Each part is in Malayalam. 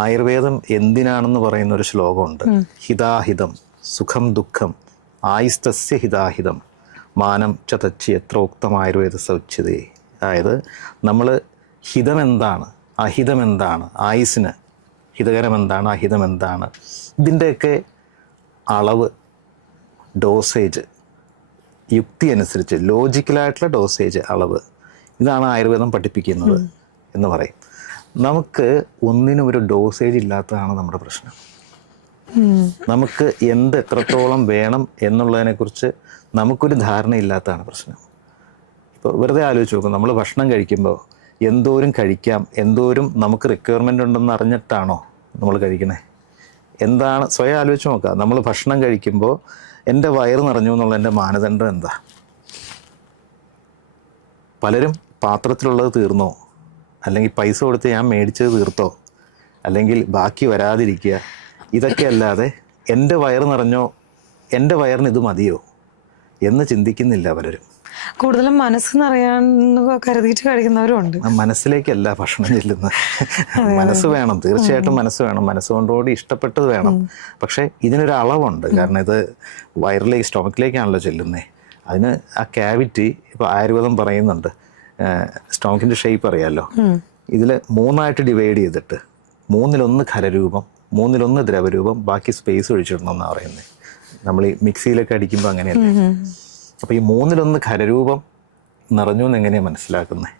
ആയുർവേദം എന്തിനാണെന്ന് പറയുന്ന ഒരു ശ്ലോകമുണ്ട്. ഹിതാഹിതം സുഖം ദുഃഖം ആയുസ്തസ്യ ഹിതാഹിതം മാനം ചതച്ചി എത്രോക്തം ആയുർവേദ സൗച്യതേ. അതായത് നമ്മൾ ഹിതം എന്താണ്, അഹിതം എന്താണ്, ആയുസ്സിന് ഹിതകരം എന്താണ്, അഹിതം എന്താണ്, ഇതിൻ്റെയൊക്കെ അളവ്, ഡോസേജ്, യുക്തി അനുസരിച്ച് ലോജിക്കലായിട്ടുള്ള ഡോസേജ്, അളവ്, ഇതാണ് ആയുർവേദം പഠിപ്പിക്കുന്നത് എന്ന് പറയും. നമുക്ക് ഒന്നിനും ഒരു ഡോസേജ് ഇല്ലാത്തതാണ് നമ്മുടെ പ്രശ്നം. നമുക്ക് എത്രത്തോളം വേണം എന്നുള്ളതിനെക്കുറിച്ച് നമുക്കൊരു ധാരണയില്ലാത്തതാണ് പ്രശ്നം. ഇപ്പോൾ വെറുതെ ആലോചിച്ച് നോക്കും, നമ്മൾ ഭക്ഷണം കഴിക്കുമ്പോൾ എന്തോരം കഴിക്കാം, എന്തോരം നമുക്ക് റിക്വയർമെൻ്റ് ഉണ്ടെന്ന് അറിഞ്ഞിട്ടാണോ നമ്മൾ കഴിക്കണേ? എന്താണ് സ്വയം ആലോചിച്ച് നോക്കുക. നമ്മൾ ഭക്ഷണം കഴിക്കുമ്പോൾ എൻ്റെ വയറ് നിറഞ്ഞു എന്നുള്ള എൻ്റെ മാനദണ്ഡം എന്താ? പലരും പാത്രത്തിലുള്ളത് തീർന്നോ, അല്ലെങ്കിൽ പൈസ കൊടുത്ത് ഞാൻ മേടിച്ചത് തീർത്തോ, അല്ലെങ്കിൽ ബാക്കി വരാതിരിക്കുക, ഇതൊക്കെ അല്ലാതെ എൻ്റെ വയറ് നിറഞ്ഞോ, എൻ്റെ വയറിന് ഇത് മതിയോ എന്ന് ചിന്തിക്കുന്നില്ല പലരും. കൂടുതലും മനസ്സ് നിറയാൻ കരുതിയിട്ട് കഴിക്കുന്നവരുണ്ട്. മനസ്സിലേക്കല്ല ഭക്ഷണം ചെല്ലുന്നത്. മനസ്സ് വേണം, തീർച്ചയായിട്ടും മനസ്സ് വേണം, മനസ്സുകൊണ്ടോടി ഇഷ്ടപ്പെട്ടത് വേണം. പക്ഷേ ഇതിനൊരു അളവുണ്ട്. കാരണം ഇത് വയറിലേക്ക്, സ്റ്റൊമക്കിലേക്കാണല്ലോ ചെല്ലുന്നത്. അതിന് ആ ക്യാവിറ്റി, ഇപ്പോൾ ആയുർവേദം പറയുന്നുണ്ട്, സ്റ്റൊമക്കിൻ്റെ ഷേപ്പ് അറിയാമല്ലോ, ഇതിൽ 3ആയിട്ട് ഡിവൈഡ് ചെയ്തിട്ട് 3-1 ഖരരൂപം, 3-1 ദ്രവരൂപം, ബാക്കി സ്പേസ് ഒഴിച്ചിടണമെന്നാണ് പറയുന്നത്. നമ്മൾ ഈ മിക്സിയിലൊക്കെ അടിക്കുമ്പോൾ അങ്ങനെയല്ലേ. അപ്പോൾ ഈ 3-1 ഖരരൂപം നിറഞ്ഞു എന്ന് എങ്ങനെയാണ് മനസ്സിലാക്കുന്നത്?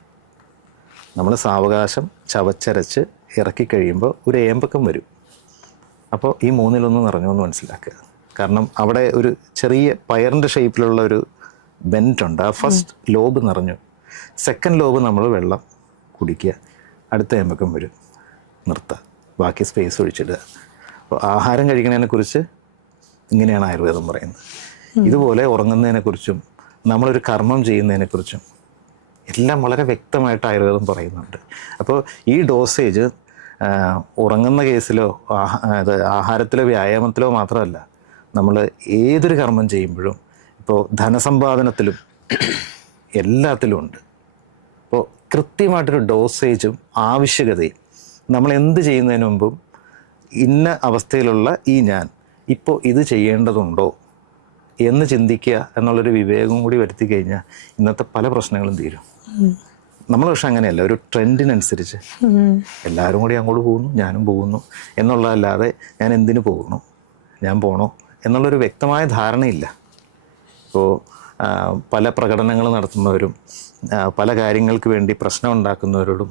നമ്മൾ സാവകാശം ചവച്ചരച്ച് ഇറക്കി കഴിയുമ്പോൾ ഒരു ഏമ്പക്കം വരും. അപ്പോൾ ഈ 3-1 നിറഞ്ഞു എന്ന് മനസ്സിലാക്കുക. കാരണം അവിടെ ഒരു ചെറിയ പയറിൻ്റെ ഷേപ്പിലുള്ള ഒരു ബെൻറ്റുണ്ട്. ആ ഫസ്റ്റ് ലോബ് നിറഞ്ഞു, സെക്കൻഡ് ലോബ് നമ്മൾ വെള്ളം കുടിക്കുക, അടുത്ത ഏമ്പക്കം വരും, നിർത്തുക, ബാക്കി സ്പേസ് ഒഴിച്ചിടുക. അപ്പോൾ ആഹാരം കഴിക്കുന്നതിനെക്കുറിച്ച് ഇങ്ങനെയാണ് ആയുർവേദം പറയുന്നത്. ഇതുപോലെ ഉറങ്ങുന്നതിനെക്കുറിച്ചും നമ്മളൊരു കർമ്മം ചെയ്യുന്നതിനെക്കുറിച്ചും എല്ലാം വളരെ വ്യക്തമായിട്ട് ആയുർവേദം പറയുന്നുണ്ട്. അപ്പോൾ ഈ ഡോസേജ് ഉറങ്ങുന്ന കേസിലോ ആഹാരത്തിലോ വ്യായാമത്തിലോ മാത്രമല്ല, നമ്മൾ ഏതൊരു കർമ്മം ചെയ്യുമ്പോഴും, ഇപ്പോൾ ധനസമ്പാദനത്തിലും എല്ലാത്തിലും ഉണ്ട്. അപ്പോൾ കൃത്യമായിട്ടൊരു ഡോസേജും ആവശ്യകതയും, നമ്മൾ എന്ത് ചെയ്യുന്നതിന് മുമ്പും ഇന്ന അവസ്ഥയിലുള്ള ഞാൻ ഇപ്പോൾ ഇത് ചെയ്യേണ്ടതുണ്ടോ എന്ന് ചിന്തിക്കുക എന്നുള്ളൊരു വിവേകം കൂടി വരുത്തി കഴിഞ്ഞാൽ ഇന്നത്തെ പല പ്രശ്നങ്ങളും തീരും. നമ്മൾ പക്ഷെ അങ്ങനെയല്ല, ഒരു ട്രെൻഡിനനുസരിച്ച് എല്ലാവരും കൂടി അങ്ങോട്ട് പോകുന്നു, ഞാനും പോകുന്നു എന്നുള്ളതല്ലാതെ ഞാൻ എന്തിനു പോകുന്നു, ഞാൻ പോണോ എന്നുള്ളൊരു വ്യക്തമായ ധാരണയില്ല. ഇപ്പോൾ പല പ്രകടനങ്ങൾ നടത്തുന്നവരും പല കാര്യങ്ങൾക്ക് വേണ്ടി പ്രശ്നം ഉണ്ടാക്കുന്നവരോടും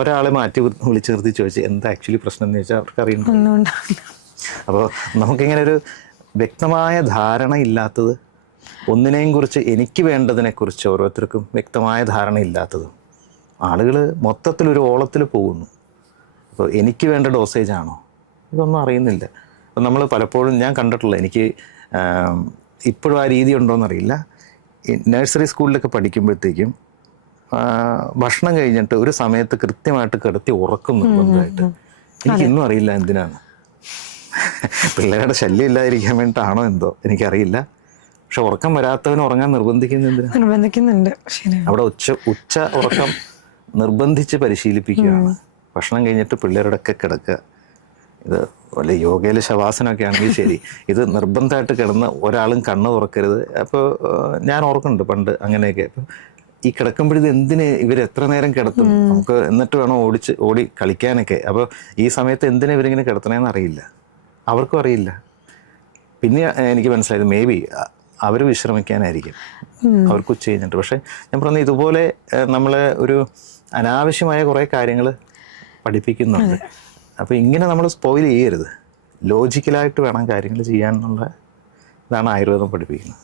ഒരാളെ മാറ്റി വിളിച്ച് നിർത്തി ചോദിച്ച് എന്താ ആക്ച്വലി പ്രശ്നം എന്ന് ചോദിച്ചാൽ അവർക്ക് അറിയുന്നുണ്ട്. അപ്പോൾ നമുക്കിങ്ങനെ ഒരു വ്യക്തമായ ധാരണ ഇല്ലാത്തത്, ഒന്നിനെയും കുറിച്ച്, എനിക്ക് വേണ്ടതിനെക്കുറിച്ച് ഓരോരുത്തർക്കും വ്യക്തമായ ധാരണ ഇല്ലാത്തതും, ആളുകൾ മൊത്തത്തിലൊരു ഓളത്തിൽ പോകുന്നു. അപ്പോൾ എനിക്ക് വേണ്ട ഡോസേജ് ആണോ, ഇതൊന്നും അറിയുന്നില്ല. അപ്പം നമ്മൾ പലപ്പോഴും ഞാൻ കണ്ടിട്ടുള്ള, എനിക്ക് ഇപ്പോഴും ആ രീതി ഉണ്ടോയെന്നറിയില്ല, നഴ്സറി സ്കൂളിലൊക്കെ പഠിക്കുമ്പോഴത്തേക്കും ഭക്ഷണം കഴിഞ്ഞിട്ട് ഒരു സമയത്ത് കൃത്യമായിട്ട് കിടത്തി ഉറക്കും നിർബന്ധമായിട്ട്. എനിക്കിന്നും അറിയില്ല എന്തിനാണ്. പിള്ളേരുടെ ശല്യം ഇല്ലാതിരിക്കാൻ വേണ്ടിയിട്ടാണോ എന്തോ എനിക്കറിയില്ല. പക്ഷെ ഉറക്കം വരാത്തവന് ഉറങ്ങാൻ നിർബന്ധിക്കുന്നുണ്ട്. അവിടെ ഉച്ച ഉറക്കം നിർബന്ധിച്ച് പരിശീലിപ്പിക്കുകയാണ്. ഭക്ഷണം കഴിഞ്ഞിട്ട് പിള്ളേരുടെ ഒക്കെ കിടക്കുക. ഇത് വല്ല യോഗയിൽ ശവാസനമൊക്കെ ആണെങ്കിൽ ശരി, ഇത് നിർബന്ധമായിട്ട് കിടന്ന് ഒരാളും കണ്ണ് തുറക്കരുത്. അപ്പോൾ ഞാൻ ഓർക്കുന്നുണ്ട് പണ്ട് അങ്ങനെയൊക്കെ. അപ്പം ഈ കിടക്കുമ്പോഴിത് എന്തിന് ഇവരെത്ര നേരം കിടത്തും, നമുക്ക് എന്നിട്ട് വേണം ഓടി കളിക്കാനൊക്കെ. അപ്പോൾ ഈ സമയത്ത് എന്തിനാ ഇവരിങ്ങനെ കിടത്തണേന്ന് അറിയില്ല, അവർക്കും അറിയില്ല. പിന്നെ എനിക്ക് മനസ്സിലായത് മേ ബി അവർ വിശ്രമിക്കാനായിരിക്കും, അവർക്ക് ഉച്ച കഴിഞ്ഞിട്ട്. പക്ഷേ ഞാൻ പറഞ്ഞ ഇതുപോലെ നമ്മളെ ഒരു അനാവശ്യമായ കുറേ കാര്യങ്ങൾ പഠിപ്പിക്കുന്നുണ്ട്. അപ്പോൾ ഇങ്ങനെ നമ്മൾ സ്പോയിൽ ചെയ്യരുത്, ലോജിക്കലായിട്ട് വേണം കാര്യങ്ങൾ ചെയ്യാനുള്ള ഇതാണ് ആയുർവേദം പഠിപ്പിക്കുന്നത്.